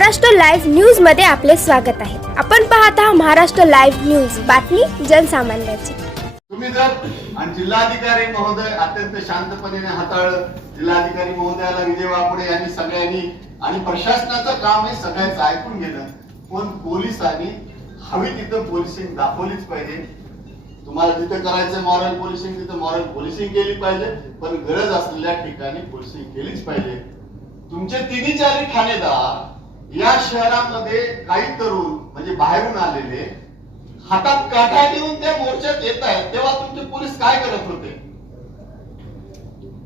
Maharashtra live न्यूजमध्ये आपले स्वागत आहे. आपण पाहत आहात महाराष्ट्र लाईव्ह न्यूज. बातमी जनसामान्याची. तुम्ही जर आणि जिल्हाधिकारी महोदय अत्यंत शांतपणे हाताळलं. जिल्हाधिकारी महोदयाला विजय वापडे यांनी सगळ्यांनी आणि प्रशासनाचं काम हे सगळ्यांचं ऐकून घेणं. पण पोलिसांनी हवी तिथं पोलिसिंग दाखवलीच पाहिजे. तुम्हाला जिथं करायचं मॉरल पोलिसिंग तिथं मॉरल पोलिसिंग केली पाहिजे. पण गरज असलेल्या ठिकाणी पोलिसिंग केलीच पाहिजे. तुमचे तिन्ही चारी ठाणेदार या शहरामध्ये काही तरुण म्हणजे बाहेरून आलेले हातात काठा घेऊन त्या मोर्चात येत आहेत. तेव्हा तुमचे पोलीस काय करत होते?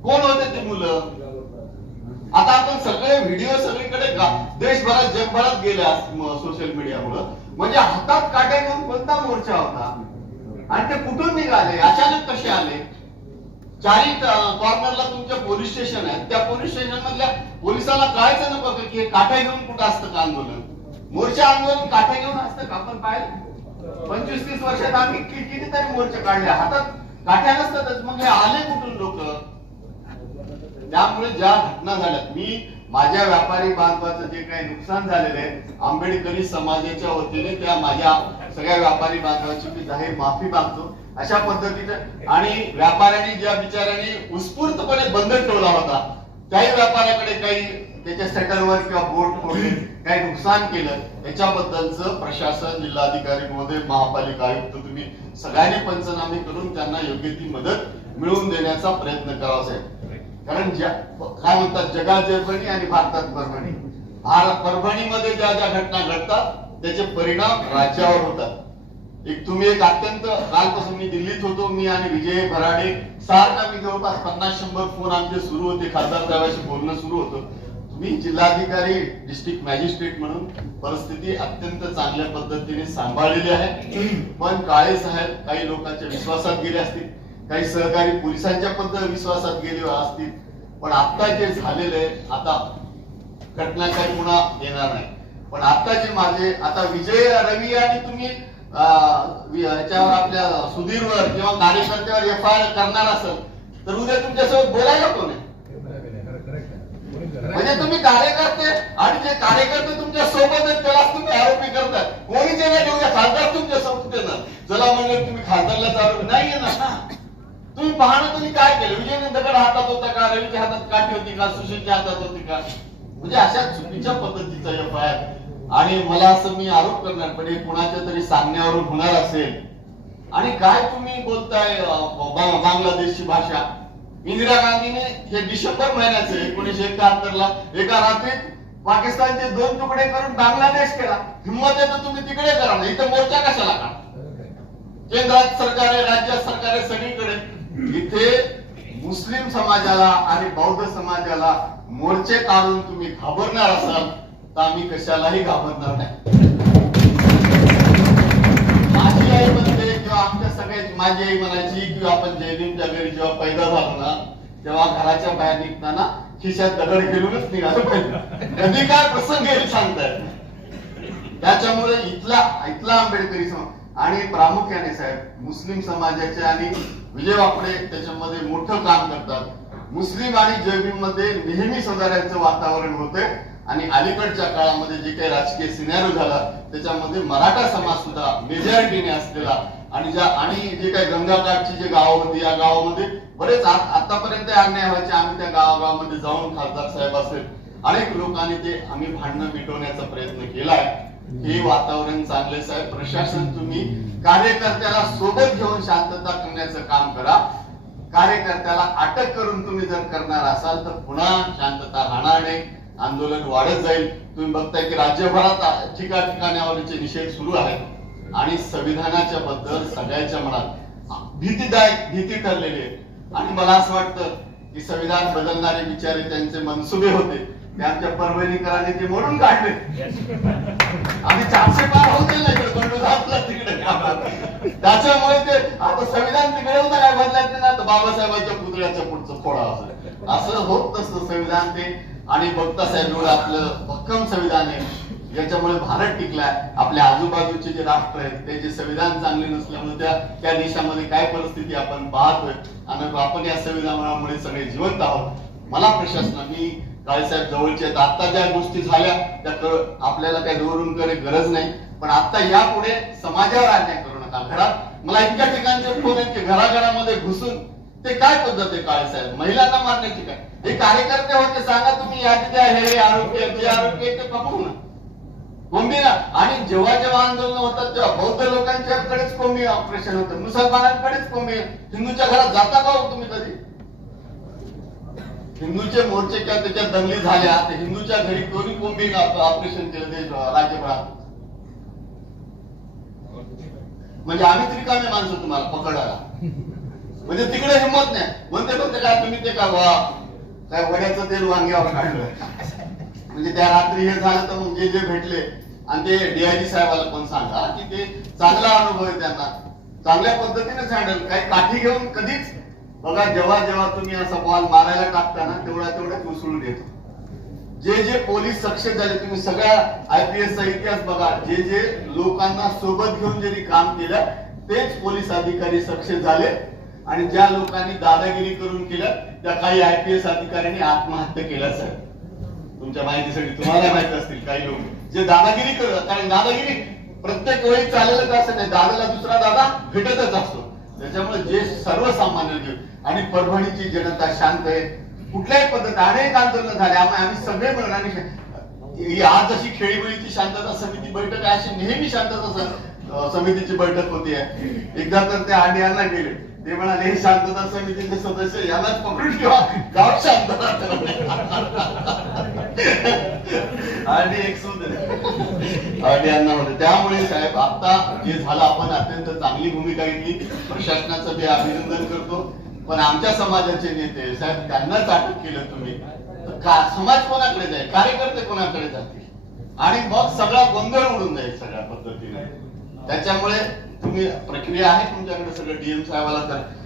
कोण होते ते मुलं? आता आपण सगळे व्हिडिओ सगळीकडे देशभरात जगभरात गेल्या सोशल मीडियामुळं म्हणजे हातात काट्या घेऊन कोणता मोर्चा होता? आणि ते कुठून निघाले? अचानक कसे आले? चारी कॉर्नरला तुमच्या पोलीस स्टेशन आहेत. त्या पोलीस स्टेशन मधल्या पोलिसांना कळायचं नको की हे काठ्या घेऊन कुठं असतं का आंदोलन? मोर्चा आंदोलन काठ्या घेऊन असतं का? आपण पाहिलं. पंचवीस तीस वर्षात आम्ही कितीतरी मोर्चा काढले. हातात काठ्या नसतातच. मग हे आले कुठून लोक? त्यामुळे ज्या घटना झाल्यात मी माझ्या व्यापारी बांधवाचं जे काही नुकसान झालेलं आहे आंबेडकरी समाजाच्या वतीने त्या माझ्या सगळ्या व्यापारी बांधवाची मी जाहीर माफी मागतो. अशा पद्धतीने. आणि व्यापाऱ्यांनी ज्या बिचाऱ्यांनी उत्स्फूर्तपणे बंद ठेवला होता त्याही व्यापाऱ्याकडे काही त्याच्या सेटरवर किंवा बोट फोडले काही नुकसान केलं त्याच्याबद्दलचं प्रशासन जिल्हाधिकारी महोदय महापालिका आयुक्त तुम्ही सगळ्यांनी पंचनामे करून त्यांना योग्य ती मदत मिळवून देण्याचा प्रयत्न करावा साहेब. कारण ज्या काय म्हणतात जगात जर्मनी आणि भारतात परभणी भारत परभणीमध्ये ज्या ज्या घटना घडतात त्याचे परिणाम राज्यावर होतात. एक तुम्ही एक अत्यंत कालपासून मी दिल्लीत होतो मी आणि विजय भराडे सारखा मी जवळपास पन्नास शंभर फोन आमचे सुरू होते खासदार साहेबांशी बोलणं सुरू होतं. तुम्ही जिल्हाधिकारी डिस्ट्रिक्ट मॅजिस्ट्रेट म्हणून परिस्थिती अत्यंत चांगल्या पद्धतीने सांभाळलेली आहे. पण काळे साहेब काही लोकांच्या विश्वासात गेले असतील काही सहकारी पोलिसांच्या पद्धत विश्वासात गेले असतील. पण आता जे झालेलं आहे आता घटना काही पुन्हा येणार नाही. पण आता जे माझे आता विजय रवी आणि तुम्ही याच्यावर आपल्या सुधीरवर किंवा कार्यकर्त्यावर एफ आय आर करणार असेल तर उद्या तुमच्यासोबत बोलायला कोण आहे? म्हणजे तुम्ही कार्यकर्ते आणि जे कार्यकर्ते तुमच्यासोबत आहेत त्यालाच तुम्ही आरोपी करताय. कोणी जे नाही उद्या खासदार तुमच्यासोबत येणार. चला म्हणजे तुम्ही खासदारलाच आरोपी नाही येणार. ना तुम्ही पाहणं तुम्ही काय केलं? विजय दगड हातात होता का? रवीच्या हातात काठी होती का? सुशीलच्या हातात होती का? म्हणजे अशा चुकीच्या पद्धतीचा एफ आय आणि मला असं मी आरोप करणार पण हे कुणाच्या तरी सांगण्यावरून होणार असेल. आणि काय तुम्ही बोलताय बांगलादेशची भाषा? इंदिरा गांधीने हे डिसेंबर महिन्याचं एकोणीशे एकाहत्तर ला एका रात्रीत पाकिस्तानचे दोन तुकडे करून बांगलादेश करा हिंमत आहे तर तुम्ही तिकडे करा ना इथं मोर्चा कशाला का केंद्रात सरकार आहे राज्यात सरकार आहे सगळीकडे. इथे मुस्लिम समाजाला आणि बौद्ध समाजाला मोर्चे काढून तुम्ही घाबरणार असाल. तर आम्ही कशालाही घाबरणार नाही. माझी आई म्हणते किंवा आमच्या सगळ्याची माझी आई म्हणायची किंवा आपण जयदीपच्या घरी जेव्हा पैदा झालो ना तेव्हा घराच्या बाहेर निघताना खिशात दगड घेऊनच निघालो पाहिजे. कधी काय प्रसंग येईल सांगताय. त्याच्यामुळे इथला इथला आंबेडकरी समाज आणि प्रामुख्याने साहेब मुस्लिम समाजाचे आणि विजय वापडे त्याच्यामध्ये मोठं काम करतात. मुस्लिम आणि जैविनमध्ये नेहमी सजाऱ्यांचं वातावरण होते आणि अलीकडच्या काळामध्ये जे काही राजकीय सिनेरो झाला त्याच्यामध्ये मराठा समाज सुद्धा मेजॉरिटीने असलेला आणि ज्या आणि जे काही गंगाकाठची जे गाव होती या गावामध्ये बरेच आतापर्यंत अन्याय व्हायचे. आम्ही त्या गावागावामध्ये जाऊन खासदार साहेब असेल अनेक लोकांनी ते आम्ही भांडणं मिटवण्याचा प्रयत्न केलाय. हे वातावरण चांगले साहेब. प्रशासन तुम्ही कार्यकर्त्याला सोबत घेऊन शांतता करण्याचं काम करा. कार्यकर्त्याला अटक करून तुम्ही जर करणार असाल तर पुन्हा शांतता राहणार नाही. आंदोलन वाढत जाईल. तुम्ही बघताय की राज्यभरात ठिकाठिकाण्यावरचे निषेध सुरू आहेत. आणि संविधानाच्या बद्दल सगळ्यांच्या मनात भीतीदायक भीती ठरलेली आहे. आणि मला असं वाटतं की संविधान बदलणारे विचारे त्यांचे मनसुबे होते. ते आमच्या परभणीकरांनी ते मोडून काढले. आम्ही चारशे पार होत नाही तिकडे त्याच्यामुळे ते आता संविधान तिकडे होतं काय बदलायचं ना तर बाबासाहेबांच्या पुतळ्याच्या पुढचं फोडा असं. असं होत नसतं संविधान ते आणि बघता साहेब एवढं आपलं भक्कम संविधान आहे. याच्यामुळे भारत टिकलाय. आपल्या आजूबाजूचे जे राष्ट्र आहेत त्याचे संविधान चांगले नसल्यामुळे त्या त्या देशामध्ये काय परिस्थिती आपण पाहतोय. आणि आपण या संविधानामुळे सगळे जिवंत आहोत. मला प्रशासनाने काळेसाहेब जवळचे आहेत. आता ज्या गोष्टी झाल्या त्या आपल्याला काही दोरून करे गरज नाही. पण आता यापुढे समाजावर अन्याय करू नका. घरात मला इतक्या ठिकाणचे फोन आहेत की घराघरामध्ये घुसून ते काय पद्धत आहे काळेसाहेब महिलांना मारण्याची काय? हे कार्यकर्ते होते सांगा तुम्ही यादी द्या हे हे आरोपी आहेत ते पकडू ना कोंबी ना. आणि जेव्हा जेव्हा आंदोलन होतात तेव्हा बौद्ध लोकांच्याकडेच कोंबी ऑपरेशन होतं. मुसलमानांकडेच कोंबी. हिंदूच्या घरात जाता का हो तुम्ही कधी? हिंदूचे मोर्चे किंवा त्याच्यात दंगली झाल्या तर हिंदूच्या घरी कोणी कोंबी ऑपरेशन केलं ते राज्यभरात? म्हणजे आम्हीच रिकामे माणसं तुम्हाला पकडायला. म्हणजे तिकडे हिंमत नाही. म्हणते म्हणते काय तुम्ही ते का वा काय वड्याचं तेल वांग्यावर काढलं? म्हणजे त्या रात्री हे झालं तर मग जे जे भेटले आणि ते डीआयजी साहेबाला पण सांगा की ते चांगला अनुभव आहे त्यांना. चांगल्या पद्धतीने हँडल काही काठी घेऊन कधीच बघा जेव्हा जेव्हा तुम्ही असा बॉल मारायला टाकता ना तेवढा तेवढ्याच उसळून येतो. जे जे पोलीस सक्षम झाले तुम्ही सगळ्या आयपीएस इतिहास बघा. जे जे लोकांना सोबत घेऊन ज्यांनी काम केलं तेच पोलीस अधिकारी सक्षम झाले. आणि ज्या लोकांनी दादागिरी करून केलं त्या काही आयपीएस अधिकाऱ्यांनी आत्महत्या केल्या सर. तुमच्या माहितीसाठी तुम्हाला माहीत असतील काही लोक. जे दादागिरी करतात कारण दादागिरी प्रत्येक वेळी चाललेलं असं नाही. दादाला दुसरा दादा भेटतच असतो. त्याच्यामुळे जे सर्वसामान्य आणि परभणीची जनता शांत आहे. कुठल्याही पद्धत अनेक आंदोलन झाले. आम्ही आम्ही सगळे मिळून आणि ही आज अशी खेळीबळीची शांतता समिती बैठक आहे अशी नेहमी शांतता समितीची बैठक होती. आहे एकदा तर ते आंडियाला गेले. ते म्हणाले हे शांतता समितीचे सदस्य यालाच पकडून ठेवा. गाव शांतता आणि एक सुंदर. आणि यांना होते त्यामुळे साहेब आता जे झालं आपण अत्यंत चांगली भूमिका घेतली. प्रशासनाचं ते अभिनंदन करतो. पण आमच्या समाजाचे नेते साहेब त्यांनाच अटक केलं तुम्ही. तर का समाज कोणाकडे जाईल? कार्यकर्ते कोणाकडे जातील? आणि मग सगळा गोंधळ उडून जाईल सगळ्या पद्धतीने. त्याच्यामुळे तुम्ही प्रक्रिया आहे तुमच्याकडे सगळं डीएम साहेबाला तर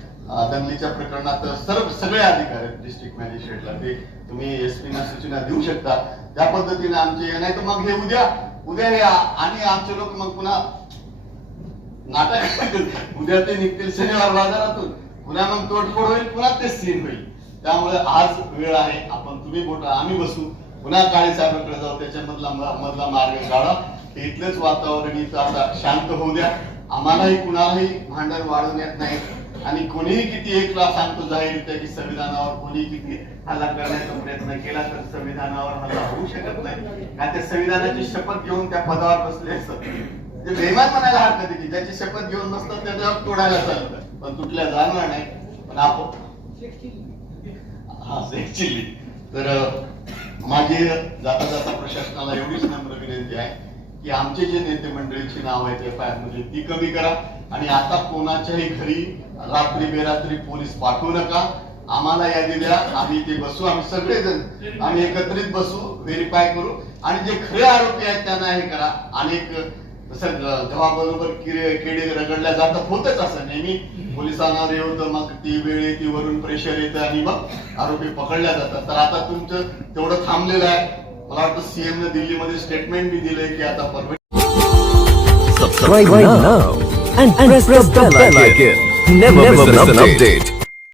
दंगलीच्या प्रकरणात सर्व सगळे अधिकार आहेत डिस्ट्रिक्ट मॅजिस्ट्रेटला ते तुम्ही एसपी ना सूचना देऊ शकता. त्या पद्धतीने आमचे नाही तर मग हे उद्या उद्या हे आणि आमचे लोक मग पुन्हा नाटक उद्या ते निघतील शनिवार बाजारातून. पुन्हा मग तोडफोड होईल पुन्हा तेच सीन होईल. त्यामुळे आज वेळ आहे आपण तुम्ही बोटा आम्ही बसू. पुन्हा काळे साहेबांकडे जाऊ त्याच्यामधला मधला मार्ग काढा. इथलंच वातावरण इथं आता शांत होऊ द्या. आम्हालाही कुणालाही भांडण वाढून येत नाही. आणि कोणीही किती एकला सांगतो जाहीर की संविधानावर कोणी किती हल्ला करण्याचा प्रयत्न केला तर संविधानावर हल्ला होऊ शकत नाही. कारण त्या संविधानाची शपथ घेऊन त्या पदावर बसले असत. ते बेमान म्हणायला हरकत की ज्याची शपथ घेऊन बसतात त्याच्यावर तोडायला चालतं. पण तुटल्या जाणार नाही. पण आपण हा ऍक्च्युली तर माझी जाता जाता प्रशासनाला एवढीच नम्र विनंती आहे. की आमचे जे नेते मंडळीची नाव आहेत एफ आय आरमध्ये म्हणजे ती कमी करा. आणि आता कोणाच्याही घरी रात्री बेरात्री पोलीस पाठवू नका. आम्हाला यादी द्या. आम्ही ते बसू. आम्ही सगळेजण आम्ही एकत्रित बसू व्हेरीफाय करू. आणि जे खरे आरोपी आहेत त्यांना हे करा. अनेक जसं जेव्हा बरोबर किडे किडे रगडल्या जातात. होतच असं नेहमी. पोलिसांना हे होतं मग ती वेळ येते वरून प्रेशर येतं आणि मग आरोपी पकडल्या जातात. तर आता तुमचं तेवढं थांबलेलं आहे. मला वाटतं सीएम ने दिल्लीमध्ये स्टेटमेंट बी दिलंय की आता परवा Subscribe now and, press, the bell icon. Never, miss an update.